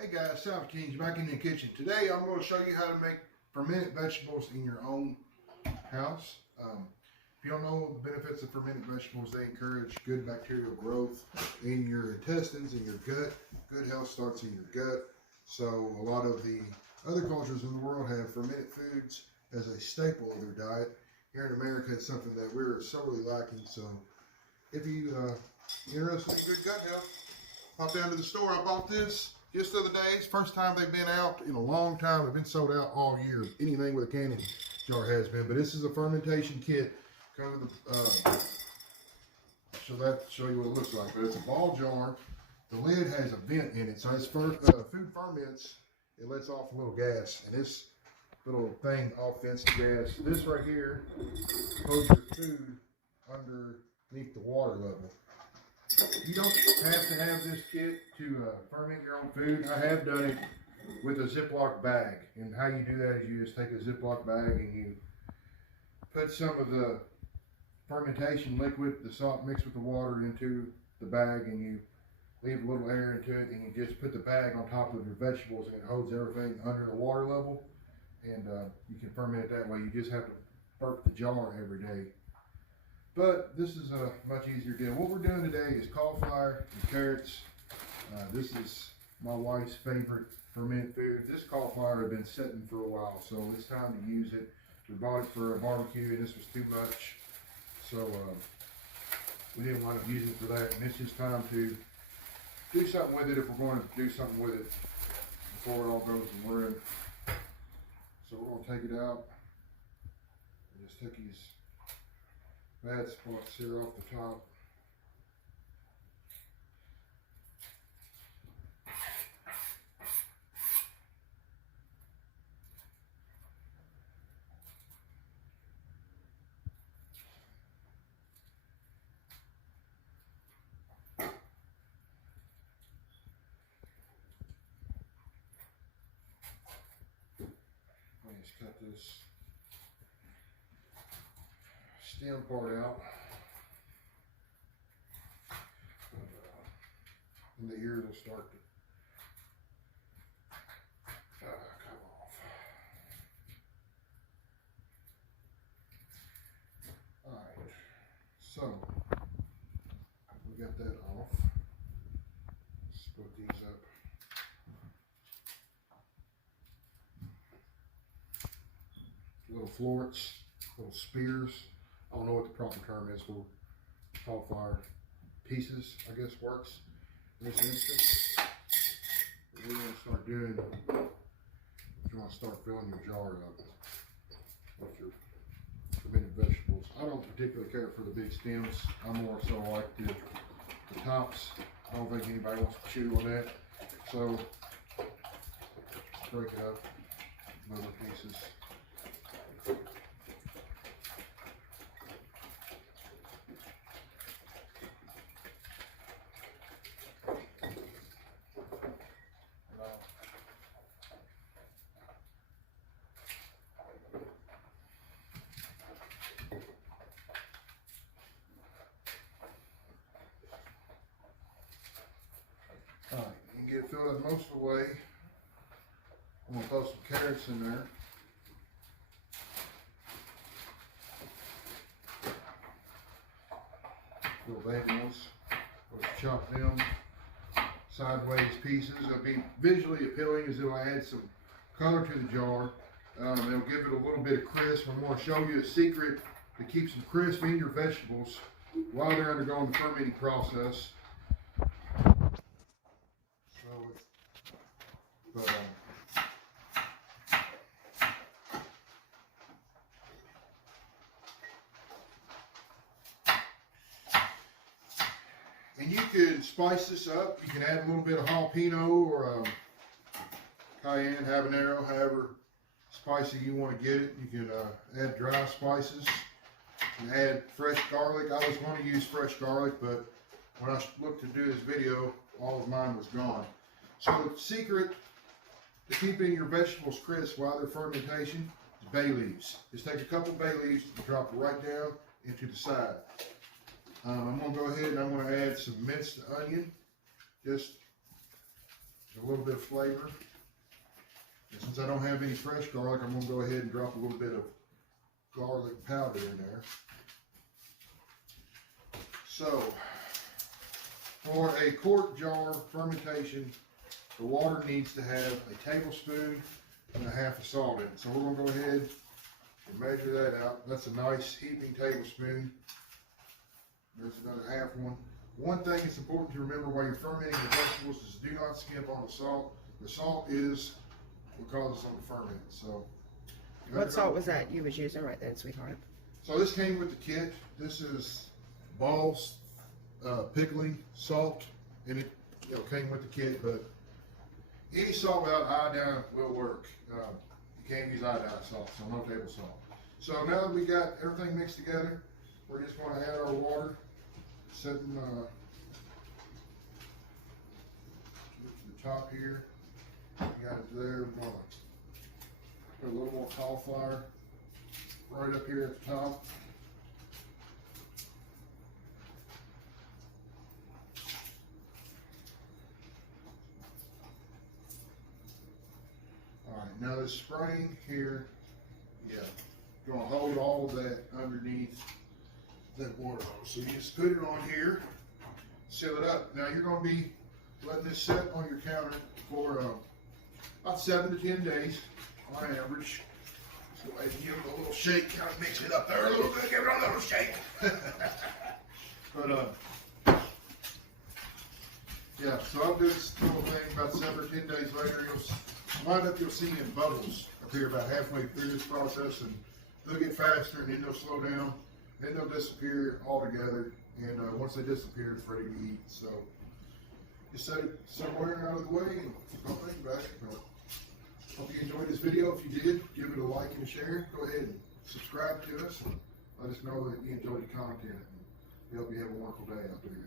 Hey guys, Salvage King's back in the kitchen. Today I'm going to show you how to make fermented vegetables in your own house. If you don't know the benefits of fermented vegetables, they encourage good bacterial growth in your intestines, in your gut. Good health starts in your gut. So a lot of the other cultures in the world have fermented foods as a staple of their diet. Here in America, it's something that we're sorely lacking. So if you're interested in good gut health, pop down to the store. I bought this just the other day. It's the first time they've been out in a long time. They've been sold out all year. Anything with a canning jar has been. But this is a fermentation kit. Comes with show you what it looks like. But it's a ball jar. The lid has a vent in it. So as food ferments, it lets off a little gas. And this little thing off vents the gas. This right here holds your food underneath the water level. You don't have to have this kit to ferment your own food. I have done it with a Ziploc bag. And how you do that is you just take a Ziploc bag and you put some of the fermentation liquid, the salt mixed with the water, into the bag, and you leave a little air into it, and you just put the bag on top of your vegetables, and it holds everything under the water level, and you can ferment it that way. You just have to burp the jar every day. But this is a much easier deal. What we're doing today is cauliflower and carrots. This is my wife's favorite fermented food. This cauliflower had been sitting for a while, so it's time to use it. We bought it for a barbecue, and this was too much, so we didn't wind up using it for that. And it's just time to do something with it if we're going to do something with it before it all goes to ruin. So we're going to take it out and just take these bad spots here off the top. Let's cut this stem part out, and the ears will start to come off. Alright, so we got that off. Let's split these up. Little florets, little spears. I don't know what the proper term is for cauliflower pieces, I guess works in this instance. What we're going to start doing is you're going to start filling your jar up with your fermented vegetables. I don't particularly care for the big stems. I more so like the tops. I don't think anybody wants to chew on that. So break it up in little pieces. Alright, you can get it filled up most of the way. I'm going to throw some carrots in there. Little baby ones. Let's chop them sideways pieces. It'll be visually appealing as it'll add some color to the jar. It'll give it a little bit of crisp. I'm going to show you a secret to keep some crisp in your vegetables while they're undergoing the fermenting process. And you could spice this up. You can add a little bit of jalapeno or cayenne, habanero, however spicy you want to get it. You can add dry spices. You can add fresh garlic. I was going to use fresh garlic, but when I looked to do this video, all of mine was gone. So the secret to keeping your vegetables crisp while they're fermentation is bay leaves. Just take a couple bay leaves and drop it right down into the side. I'm going to go ahead and I'm going to add some minced onion, just a little bit of flavor. And since I don't have any fresh garlic, I'm going to go ahead and drop a little bit of garlic powder in there. So, for a quart jar fermentation, the water needs to have a tablespoon and a half of salt in it. So we're going to go ahead and measure that out. That's a nice heaping tablespoon. There's another half one. One thing that's important to remember while you're fermenting the vegetables is do not skimp on the salt. The salt is what causes them to ferment. So, what salt was that you was using right then, sweetheart? So this came with the kit. This is Ball's pickling salt, and it came with the kit. But any salt without iodine will work. You can't use iodine salt, so no table salt. So now that we got everything mixed together, we're just going to add our water. Setting to the top here. You got it there. We're going to put a little more cauliflower right up here at the top. All right, now this spraying here, going to hold all of that underneath that water hose. So you just put it on here, seal it up. Now you're going to be letting this sit on your counter for about 7 to 10 days on average. So go ahead and give it a little shake, kind of mix it up there a little bit, give it a little shake. But yeah, so I'll do this little thing about 7 or 10 days later. You'll see in bubbles up here about halfway through this process, and they'll get faster and then they'll slow down. Then they'll disappear altogether, and once they disappear, it's ready to eat. So just set it somewhere out of the way and don't think about it. But hope you enjoyed this video. If you did, give it a like and a share. Go ahead and subscribe to us and let us know that you enjoyed the content. We hope you have a wonderful day out there.